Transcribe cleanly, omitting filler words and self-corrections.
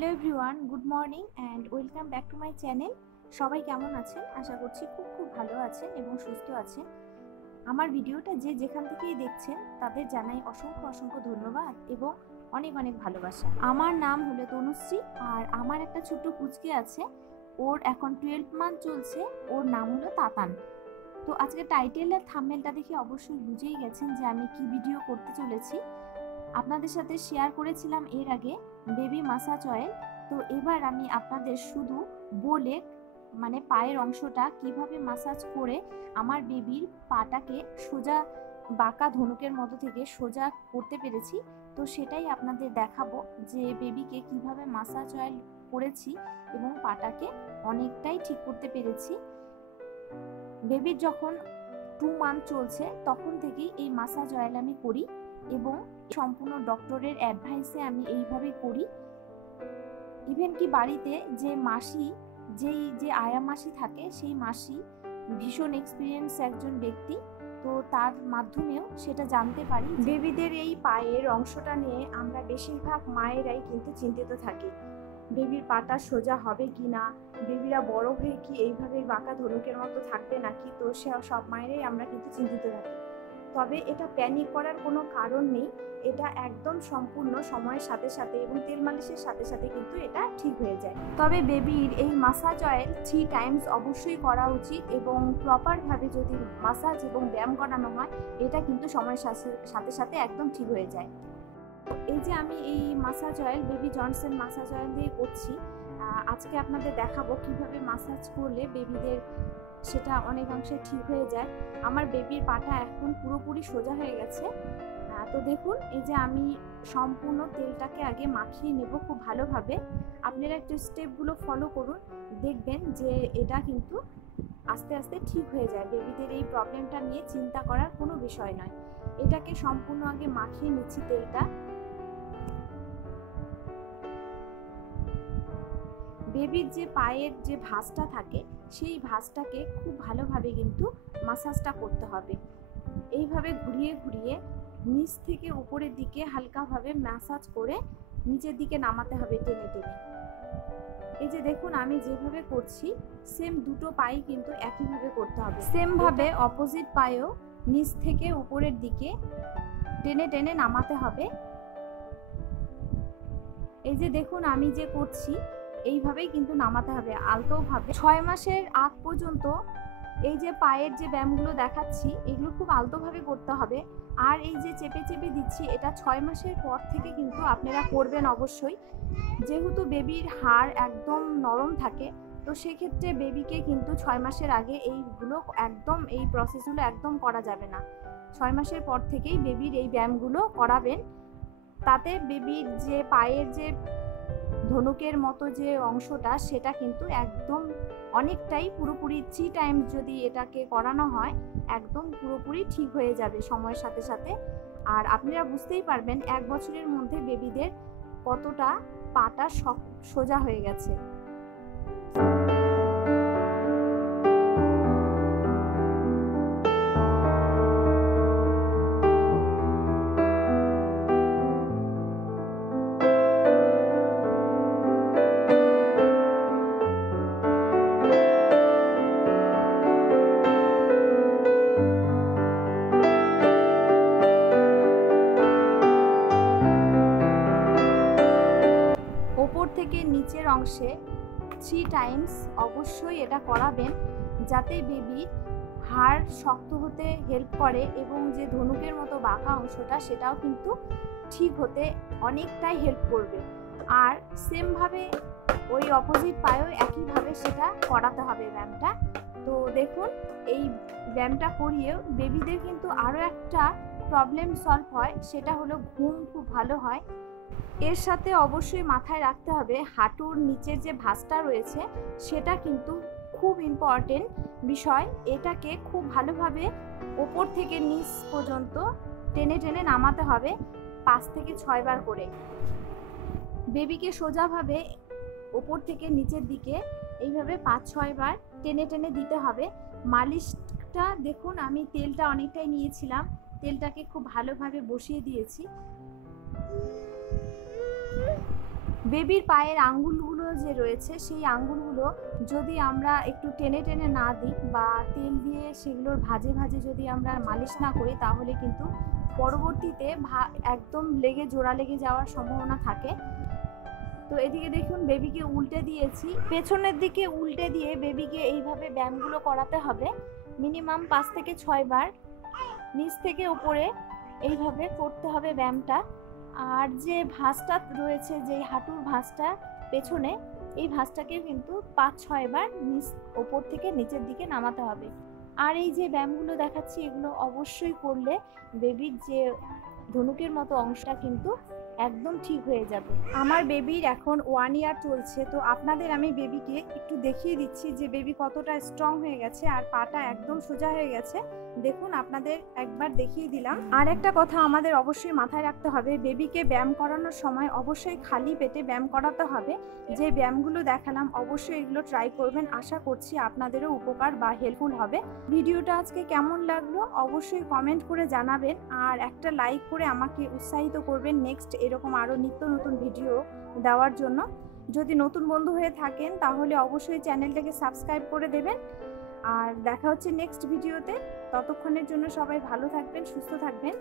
Hello everyone, good morning and welcome back to my channel. সবাই কেমন আছেন? আশা করছি খুব ভালো আছেন এবং সুস্থ আছেন। আমার ভিডিওটা যে যেখান থেকেই দেখছেন তাদের জানাই অসংখ্য ধন্যবাদ এবং অনেক ভালোবাসা। আমার নাম হলো তনুশ্রী আর আমার একটা ছোট্ট পুচকে আছে। ওর এখন 12 মান্থ চলছে। ওর নাম হলো তাতান। তো আজকে টাইটেল আর থাম্বনেলটা দেখে অবশ্যই বুঝেই গেছেন যে আমি কি ভিডিও করতে চলেছি। আপনাদের সাথে শেয়ার করেছিলাম এর আগে বেবি মাসাজ অয়েল। তো এবার আমি আপনাদের শুধু বলে মানে পায়ের অংশটা কিভাবে মাসাজ করে আমার বেবির পাটাকে সোজা বাঁকা ধনুকের মতো থেকে সোজা করতে পেরেছি, তো সেটাই আপনাদের দেখাবো যে বেবিকে কিভাবে মাসাজ অয়েল করেছি এবং পাটাকে অনেকটাই ঠিক করতে পেরেছি। বেবির যখন 2 মান্থ চলছে তখন থেকেই এই মাসাজ অয়েল আমি করি এবং সম্পূর্ণ ডক্টরের অ্যাডভাইসে আমি এইভাবে করি। ইভেন কি বাড়িতে যে মাসি যে আয়া মাসি থাকে সেই মাসি ভীষণ এক্সপিরিয়েন্স একজন ব্যক্তি, তো তার মাধ্যমেও সেটা জানতে পারি। বেবিদের এই পায়ের অংশটা নিয়ে আমরা বেশিরভাগ মায়েরাই কিন্তু চিন্তিত থাকি, বেবির পাটা সোজা হবে কি না, বেবিরা বড় হয়ে কি এইভাবে বাঁকা ধনুকের মতো থাকবে নাকি। তো সব মায়েরাই আমরা কিন্তু চিন্তিত থাকি। তবে এটা প্যানিক করার কোনো কারণ নেই, এটা একদম সম্পূর্ণ সময়ের সাথে সাথে এবং তেল মালিশের সাথে সাথে কিন্তু এটা ঠিক হয়ে যায়। তবে বেবির এই মাসাজ অয়েল 3 টাইমস অবশ্যই করা উচিত এবং প্রপারভাবে যদি মাসাজ এবং ব্যায়াম করানো হয় এটা কিন্তু সময়ের সাথে সাথে একদম ঠিক হয়ে যায়। এই যে আমি এই massage oil baby Johnson massage oil দিয়ে করছি, আজকে আপনাদের দেখাবো কিভাবে মাসাজ করলে বেবিদের সেটা অনেকাংশে ঠিক হয়ে যায়। আমার বেবির পাটা এখন পুরোপুরি সোজা হয়ে গেছে। তো দেখুন, এই যে আমি সম্পূর্ণ তেলটাকে আগে মাখিয়ে নেব খুব ভালোভাবে। আপনারা একটু স্টেপগুলো ফলো করুন, দেখবেন যে এটা কিন্তু আস্তে আস্তে ঠিক হয়ে যায়। বেবিদের এই প্রবলেমটা নিয়ে চিন্তা করার কোনো বিষয় নয়। এটাকে সম্পূর্ণ আগে মাখিয়ে নিচ্ছি তেলটা। বেবির যে পায়ের যে ভাঁজটা থাকে সেই ভাঁজটাকে খুব ভালোভাবে কিন্তু মাসাজটা করতে হবে। এইভাবে ঘুরিয়ে ঘুরিয়ে নিচ থেকে উপরের দিকে হালকাভাবে ম্যাসাজ করে নিচের দিকে নামাতে হবে টেনে টেনে। এই যে দেখুন আমি যেভাবে করছি সেম দুটো পাই কিন্তু একইভাবে করতে হবে। সেম ভাবে অপোজিট পায়েও নিচ থেকে উপরের দিকে টেনে টেনে নামাতে হবে। এই যে দেখুন আমি যে করছি এইভাবেই কিন্তু নামাতে হবে আলতোভাবে। 6 মাসের আগ পর্যন্ত এই যে পায়ের যে ব্যায়ামগুলো দেখাচ্ছি এগুলো খুব আলতোভাবে করতে হবে। আর এই যে চেপে চেপে দিচ্ছি এটা 6 মাসের পর থেকে কিন্তু আপনারা করবেন অবশ্যই, যেহেতু বেবির হাড় একদম নরম থাকে। তো সেক্ষেত্রে বেবিকে কিন্তু 6 মাসের আগে এইগুলো একদম এই প্রসেসগুলো একদম করা যাবে না। 6 মাসের পর থেকেই বেবির এই ব্যায়ামগুলো করাবেন। তাতে বেবির যে পায়ের যে ধনুকের মতো যে অংশটা সেটা কিন্তু একদম অনেকটাই পুরোপুরি 3 টাইমস যদি এটাকে করানো হয় একদম পুরোপুরি ঠিক হয়ে যাবে সময়ের সাথে সাথে। আর আপনারা বুঝতেই পারবেন 1 বছরের মধ্যে বেবিদের কতটা পাটা সোজা হয়ে গেছে। ওপর থেকে নিচের অংশে 3 টাইমস অবশ্যই এটা করাবেন, যাতে বেবির হাড় শক্ত হতে হেল্প করে এবং যে ধনুকের মতো বাঁকা অংশটা সেটাও কিন্তু ঠিক হতে অনেকটাই হেল্প করবে। আর সেমভাবে ওই অপোজিট পায়েও একইভাবে সেটা করাতে হবে ব্যায়ামটা। তো দেখুন এই ব্যায়ামটা করিয়েও বেবিদের কিন্তু আরও একটা প্রবলেম সলভ হয়, সেটা হলো ঘুম খুব ভালো হয়। এর সাথে অবশ্যই মাথায় রাখতে হবে হাঁটুর নিচের যে ভাঁজটা রয়েছে সেটা কিন্তু খুব ইম্পর্টেন্ট বিষয়। এটাকে খুব ভালোভাবে ওপর থেকে নিচ পর্যন্ত টেনে টেনে নামাতে হবে 5 থেকে 6 বার করে। বেবিকে সোজাভাবে ওপর থেকে নিচের দিকে এইভাবে 5-6 বার টেনে টেনে দিতে হবে। মালিশটা দেখুন আমি তেলটা অনেকটাই নিয়েছিলাম, তেলটাকে খুব ভালোভাবে বসিয়ে দিয়েছি। বেবির পায়ের আঙ্গুলগুলো যে রয়েছে সেই আঙ্গুলগুলো যদি আমরা একটু টেনে টেনে না দিই বা তেল দিয়ে সেগুলোর ভাজে ভাজে যদি আমরা মালিশ না করি তাহলে কিন্তু পরবর্তীতে একদম জোড়া লেগে যাওয়ার সম্ভাবনা থাকে। তো এদিকে দেখুন বেবিকে উল্টে দিয়েছি, পেছনের দিকে উল্টে দিয়ে বেবিকে এইভাবে ব্যায়ামগুলো করাতে হবে মিনিমাম 5 থেকে 6 বার, নিচ থেকে উপরে এইভাবে করতে হবে ব্যায়ামটা। আর যে ভাঁজটা রয়েছে, যে হাঁটুর ভাঁজটা পেছনে, এই ভাঁজটাকে কিন্তু 5-6 বার ওপর থেকে নিচের দিকে নামাতে হবে। আর এই যে ব্যায়ামগুলো দেখাচ্ছি এগুলো অবশ্যই করলে বেবির যে ধনুকের মতো অংশটা কিন্তু একদম ঠিক হয়ে যাবে। আমার বেবির এখন 1 ইয়ার চলছে, তো আপনাদের আমি বেবিকে একটু দেখিয়ে দিচ্ছি যে বেবি কতটা স্ট্রং হয়ে গেছে আর পাটা একদম সোজা হয়ে গেছে। দেখুন আপনাদের একবার দেখিয়ে দিলাম। আর একটা কথা আমাদের অবশ্যই মাথায় রাখতে হবে, বেবিকে ব্যায়াম করানোর সময় অবশ্যই খালি পেটে ব্যায়াম করাতে হবে। যে ব্যায়ামগুলো দেখালাম অবশ্যই এগুলো ট্রাই করবেন, আশা করছি আপনাদেরও উপকার বা হেল্পফুল হবে। ভিডিওটা আজকে কেমন লাগলো অবশ্যই কমেন্ট করে জানাবেন আর একটা লাইক করে আমাকে উৎসাহিত করবেন নেক্সট এরকম আরও নিত্য নতুন ভিডিও দেওয়ার জন্য। যদি নতুন বন্ধু হয়ে থাকেন তাহলে অবশ্যই চ্যানেলটাকে সাবস্ক্রাইব করে দেবেন। আর দেখা হচ্ছে নেক্সট ভিডিওতে। ততক্ষণের জন্য সবাই ভালো থাকবেন, সুস্থ থাকবেন।